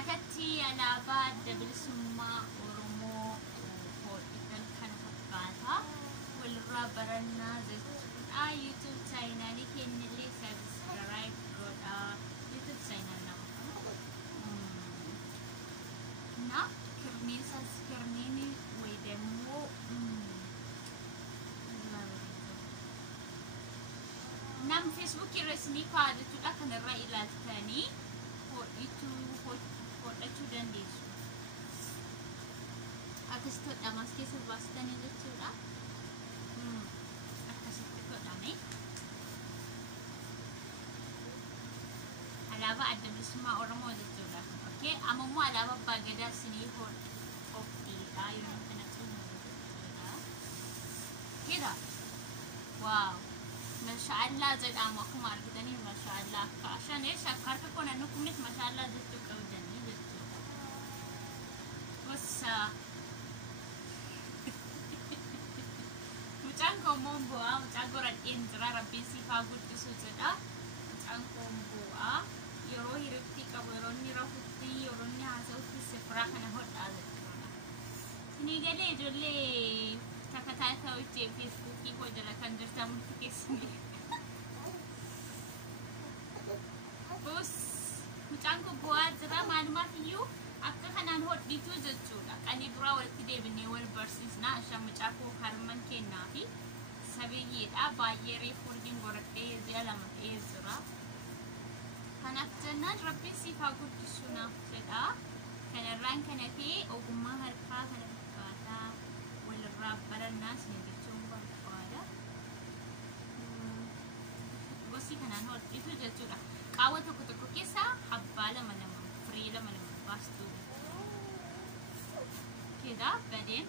Konkolaatattii alaabaa adda bilisummaa Oromoo hodhitan kan fakkaata walirraa barannaa jechuudha. YouTube chaayinaalii keenyallee subscribe godha. YouTube chaayinaal nama na kirneeni ወይ ደግሞ nam Facebook irratti kaa'achuudha kanarraa ilaaltanii hodhachuu dandeessu. Akkasitodha mas keessa baastanii jechuudha. Akkasitti godhame. Alaabaa adda bilisummaa Oromoo jechuudha. Okay, ammoo alaabaa abbaa gadaa sinii qophiidha yoo kana jechuudha. Kira. Wow. Mashallah jedhama akkuma argitanii mashallah kaashan harka kona nukumnis mashallah jechuu qabdanii jechuudha. Gosa mucaan koomboon bu'aa mucaa goradheen jira rabbiin siifaa guddisu jedha. Mucaan koon bu'aa yeroo hiritti qabu yeroo inni rafutti yeroo inni haasa'utti sifiraa kana hodhaa jechuudha. Sinii galee ijoollee takataataa hojii Facebookii hojjala kan jirtan murtii keessanii. Bus mucaan kun bu'aa jira maalumaaf iyyuu akka kanaan hodhitu jechuudha. Qanii duraa walitti deebinee wal barsiisna. Ashaan mucaa koo harman kennaa fi sabiyyeedha. Baay'ee reefu waliin goradhee ji'a lama ta'ee jira. Kanaaf jennaan rabbiin siifaa guddisuu naaf jedha. Kanarraan kana ta'e ogummaa harkaa kana fakkaataa walirraa barannaa isin jechuun barbaada. Gosi kanaan hodhitu jechuudha. Qaawwa tokko tokko keessa habbaa lama firii lama baastu. Keda badeen